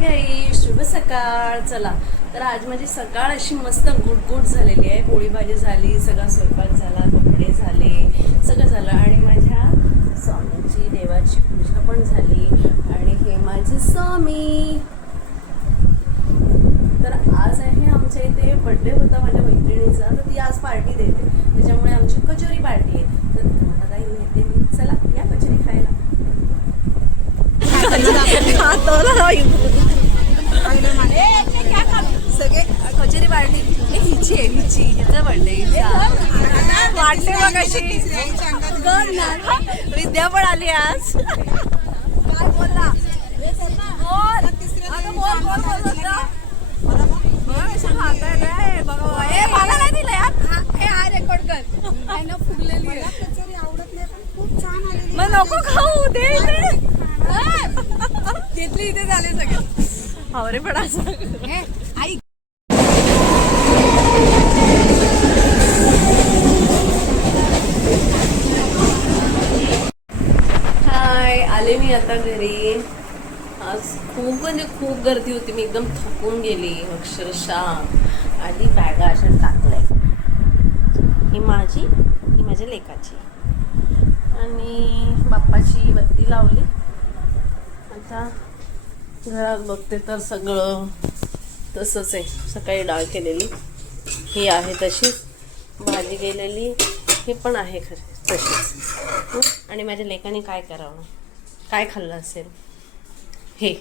घाई शुभ सकाळ. चला तर आज माझी सकाळ अशी मस्त गुटगुट झालेली आहे. पोळी भाजी झाली, सगळा स्वयंपाक झाला, कपडे झाले, सगळं झालं आणि माझ्या स्वामींची देवाची पूजा पण झाली. आणि हे माझे स्वामी. तर आज आहे आमच्या इथे बर्थडे होता माझ्या मैत्रिणीचा, तर ती आज पार्टी देते, त्याच्यामुळे आमची कचोरी पार्टी आहे. तर तुम्हाला काही नेते मी, चला या कचोरी खायला. सगळे कचोरी पार्टी हिची आहे, हिचा बर्थडे वाटते बघ अशी. विद्या पण आली आज. काय बोलला बोल, अगं बोल बोल बोल बघा. ए मला नाही दिलं यार, हे हा रेकॉर्ड कर. फुगलेली आवडत नाही पण खूप छान आलेली. मग नको खाऊ दे घेतली इथे झाले सगळे हावरे पण असं आई. हाय, आले मी आता घरी. आज खूप म्हणजे खूप गर्दी होती, मी एकदम थकून गेली अक्षरशः. आधी बॅगा अशा टाकल्या, ही माझी, ही माझ्या लेकाची, आणि बाप्पाची बत्ती लावली. आता घरात बघते तर सगळं तसंच आहे. सकाळी डाळ केलेली ही आहे तशीच, भाजी गेलेली ही पण आहे खरं तशीच. आणि माझ्या लेकाने काय करावं, काय खाल्लं असेल, हे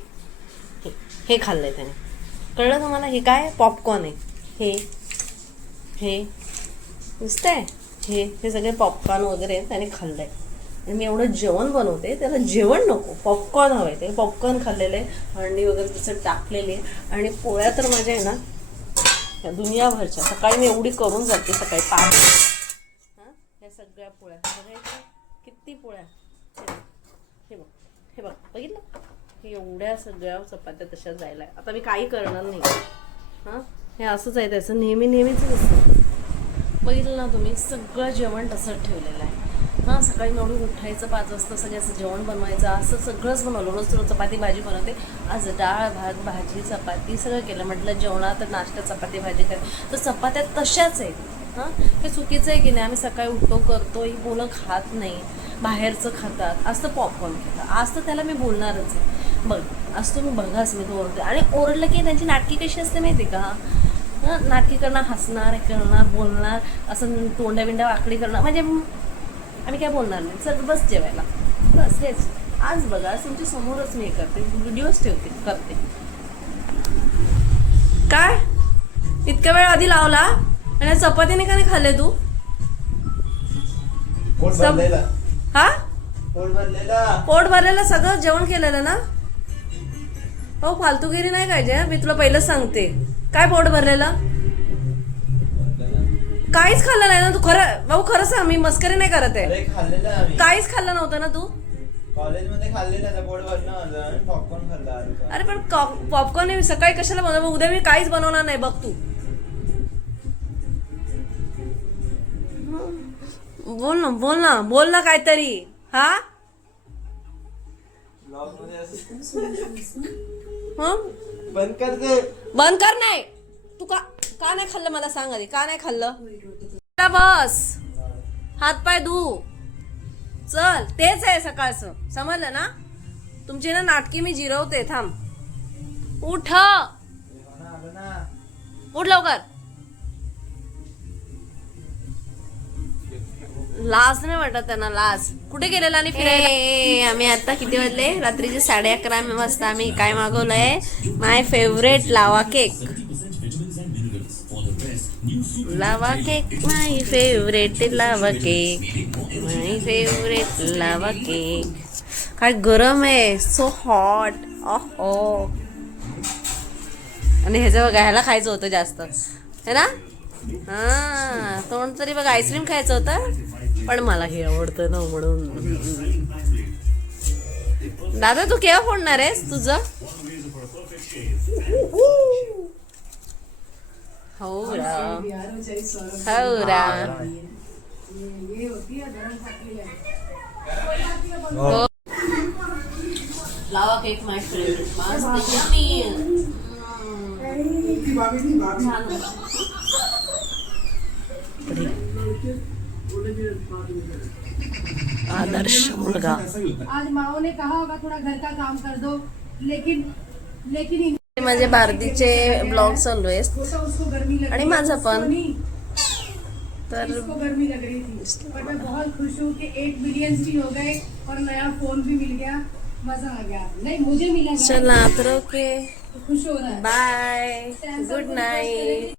हे खाल्लंय त्याने. कळलं तुम्हाला? हे काय पॉपकॉर्न आहे. हे हे दिसतंय, हे सगळे पॉपकॉर्न वगैरे त्याने खाल्लंय. आणि मी एवढं जेवण बनवते, त्याला जेवण नको, पॉपकॉर्न हवंय. ते पॉपकॉर्न खाल्लेले, अंडी वगैरे त्याचं टाकलेले. आणि पोळ्या तर माझ्या आहे ना दुनियाभरच्या. सकाळी मी एवढी करून जाते, सकाळी 5. हां, या सगळ्या पोळ्या बघायच्या किती पोळ्या. हे बघ, हे बघ, बघितलं, हे एवढ्या सगळ्या चपात्या तशा जायला. आता मी काही करणार नाही. हां, हे असंच आहे त्याचं, नेहमीच असतं. बघितलं ना तुम्ही, सगळं जेवण तसंच ठेवलेलं आहे. हां, सकाळी नवडून उठायचं 5 वाजता, सगळ्याचं जेवण बनवायचं, असं सगळंच बनवलं. रोज चपाती भाजी बनवते. आज डाळ भात भाजी चपाती सगळं केलं. म्हटलं जेवणात तर नाश्ता चपाती भाजी कर, तर चपात्या तशाच आहेत. हां, हे चुकीचं आहे की नाही? आम्ही सकाळी उठतो करतो, ही मुलं खात नाही, बाहेरचं खातात. आज तर पॉपकॉर्न खातात, आज तर त्याला मी बोलणारच आहे. बघ, आज तुम्ही बघाच, मी तो ओरडते. आणि ओरडलं की त्यांची नाटकी कशी असते माहिती का? नाटकी करणार, हसणार, करणार, बोलणार, असं तोंड्या बिंड्या वाकडी करणार. म्हणजे आम्ही काय बोलणार नाही, चल बस जेवायला, बस हेच. आज बघा, तुमच्या समोरच मी करते, व्हिडिओज ठेवते, करते. काय इतक्या वेळ आधी लावला आणि चपातीने का नाही खाल्ले तू? हा, पोट भरलेलं, सगळं जेवण केलेलं ना. हो, फालतूगिरी नाही पाहिजे. मी तुला पहिलंच सांगते. काय पोट भरलेलं? काहीच खाल्लं नाही ना तू. खरं भाऊ, खरं सांग, मी मस्करी नाही करत आहे. काहीच खाल्लं नव्हतं ना तू? कॉलेजमध्ये खाल्लेलं, पोट भरणं आणि पॉपकॉर्न खाल्ला. अरे पण पॉपकॉर्न सकाळी कशाला बनव? उद्या मी काहीच बनवणार नाही बघ तू. बोल ना काहीतरी. हा, बंद कर. नाही, तू का नाही खाल्लं मला सांग आधी. का नाही खाल्लं? बस, हात पाय धू, चल. तेच आहे सकाळचं, समजलं ना? तुमची ना नाटकी मी जिरवते. थांब, उठ लवकर. लाज नाही वाटत त्यांना? लाज कुठे गेलेला? आणि फिरायला आम्ही आता किती वाजले? रात्रीचे 11:30 वाजता. आम्ही काय मागवलंय? My favourite lava cake. Lava cake, my favourite lava cake, my favourite lava cake. काय गरम आहे, सो हॉट. ओहो. आणि ह्याचं बघा, ह्याला खायचं होतं जास्त, है ना? हां, तोंड तरी बघा, आईस्क्रीम खायचं होतं, पण मला हे आवडतं ना म्हणून. दादा, तू केव्हा फोडणार आहेस तुझं? हो रा. लावा केक माय फ्रेंड मस्त यम्मी छान होता. आदर्श मुलगा. आज माओ ने कहा होगा थोड़ा घर का काम कर दो, लेकिन लेकिन माझे बार्दीचे ब्लॉग चालू आहेत उसको गर्मी लग आणि माझा पण. तर उसको गर्मी लग रही थी, पर मैं बहुत खुश हूँ कि 8 मिलियन भी हो गए और नया फोन भी मिल गया. मजा आ गया. नहीं मुझे मिला, चला तर ओके खुश हो रहा है. Bye good night.